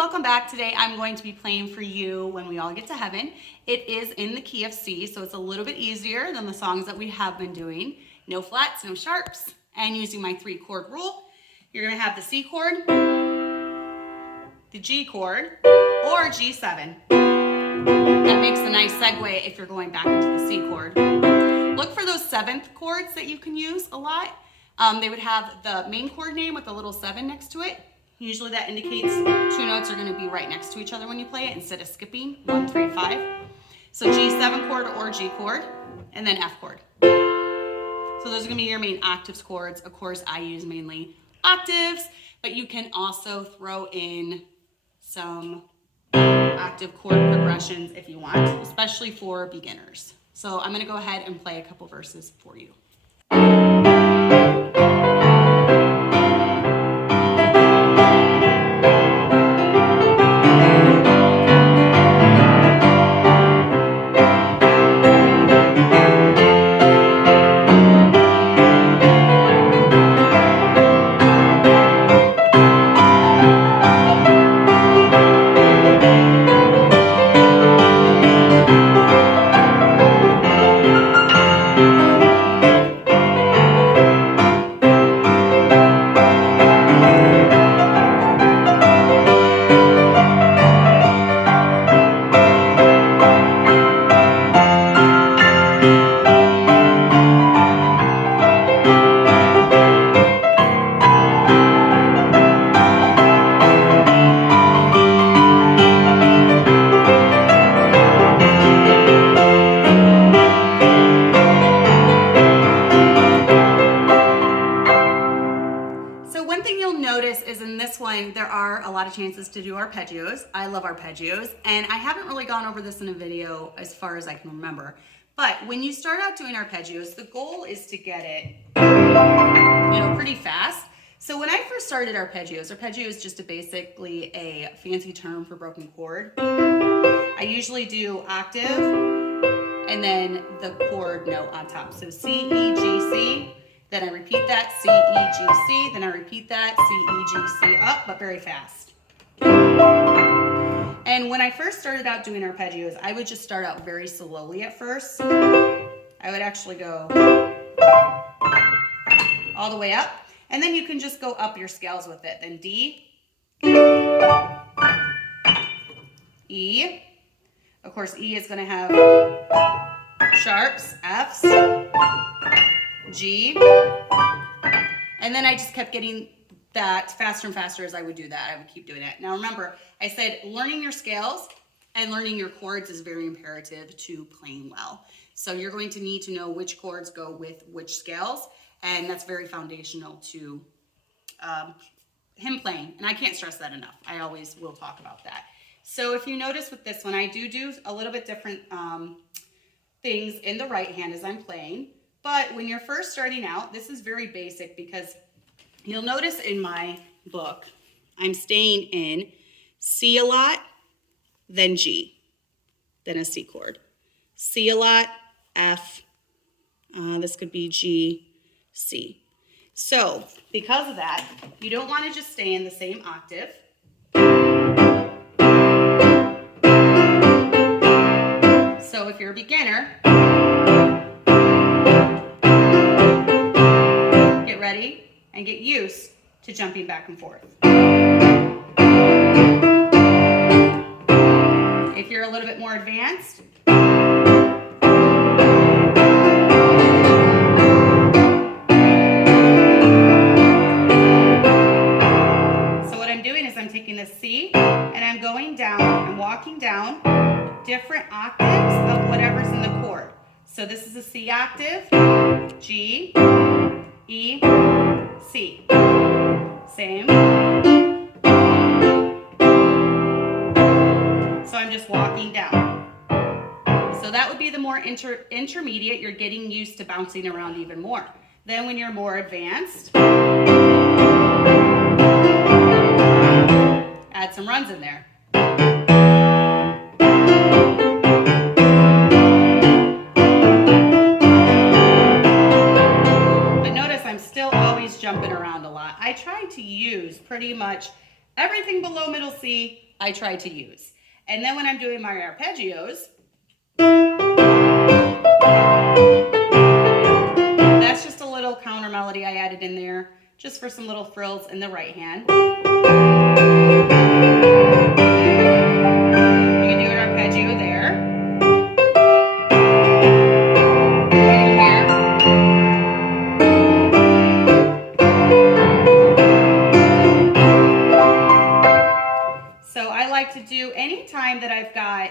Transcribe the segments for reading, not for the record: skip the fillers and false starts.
welcome back. Today I'm going to be playing for you When We All Get to Heaven. It is in the key of C, so it's a little bit easier than the songs that we have been doing. No flats, no sharps, and using my 3-chord rule. You're going to have the C chord, the G chord, or G7. That makes a nice segue if you're going back into the C chord. Look for those 7th chords that you can use a lot. They would have the main chord name with a little 7 next to it. Usually that indicates 2 notes are going to be right next to each other when you play it instead of skipping 1, 3, 5. So G7 chord or G chord, and then F chord. So those are going to be your main octaves chords. Of course, I use mainly octaves, but you can also throw in some octave chord progressions if you want, especially for beginners. So I'm going to go ahead and play a couple verses for you. Is in this one, there are a lot of chances to do arpeggios. I love arpeggios, and I haven't really gone over this in a video as far as I can remember. But when you start out doing arpeggios, the goal is to get it, pretty fast. So when I first started arpeggio is just basically a fancy term for broken chord. I usually do octave and then the chord note on top. So C, E, G, C. Then I repeat that, C, E, G, C. Then I repeat that, C, E, G, C, up, but very fast. And when I first started out doing arpeggios, I would just start out very slowly at first. I would actually go all the way up. And then you can just go up your scales with it. Then D, E. Of course, E is going to have sharps, Fs, G, and then I just kept getting that faster and faster as I would do that. I would keep doing it. Now remember, I said learning your scales and learning your chords is very imperative to playing well. So you're going to need to know which chords go with which scales, and that's very foundational to hymn playing, and I can't stress that enough. I always will talk about that. So if you notice with this one, I do a little bit different things in the right hand as I'm playing. But when you're first starting out, this is very basic because you'll notice in my book, I'm staying in C a lot, then G, then a C chord. C a lot, F, this could be G, C. So because of that, you don't want to just stay in the same octave. So if you're a beginner, ready and get used to jumping back and forth. If you're a little bit more advanced, so what I'm doing is I'm taking this C and I'm going down, I'm walking down different octaves of whatever's in the chord. So this is a C octave, G, E, C. Same. So I'm just walking down. So that would be the more intermediate. You're getting used to bouncing around even more. Then when you're more advanced, add some runs in there. Jumping around a lot. I try to use pretty much everything below middle C I try to use. And then when I'm doing my arpeggios, that's just a little counter melody I added in there, just for some little frills in the right hand. You can do an arpeggio there. Right here. So I like to do any time that I've got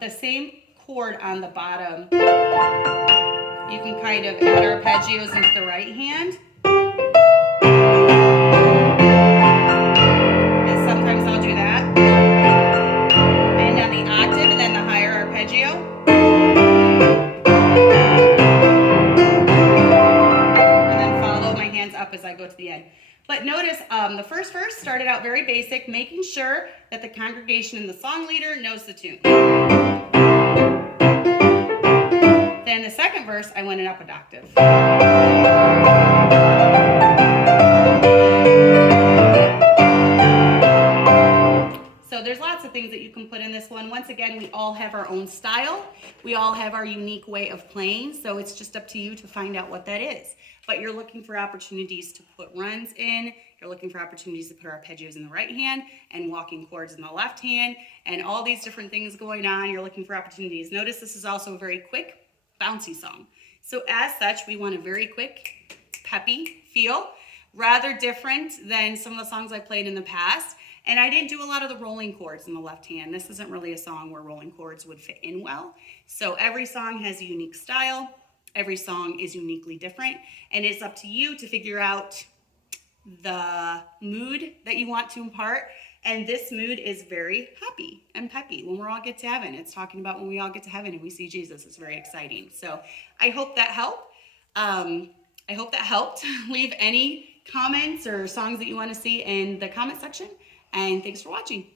the same chord on the bottom, you can kind of add arpeggios into the right hand. And sometimes I'll do that. And on the octave and then the higher arpeggio. And then follow my hands up as I go to the end. But notice the first verse started out very basic, making sure that the congregation and the song leader knows the tune. Then the second verse, I went up an octave. So there's lots of things that you can put in this one. Once again, we all have our own style. We all have our unique way of playing. So it's just up to you to find out what that is. But you're looking for opportunities to put runs in. You're looking for opportunities to put arpeggios in the right hand and walking chords in the left hand and all these different things going on. You're looking for opportunities. Notice this is also a very quick, bouncy song. So as such, we want a very quick, peppy feel, rather different than some of the songs I played in the past. And I didn't do a lot of the rolling chords in the left hand. This isn't really a song where rolling chords would fit in well. So every song has a unique style. Every song is uniquely different. And it's up to you to figure out the mood that you want to impart. And this mood is very happy and peppy. When we all get to heaven, it's talking about when we all get to heaven and we see Jesus. It's very exciting. So I hope that helped. Leave any comments or songs that you want to see in the comment section. And thanks for watching.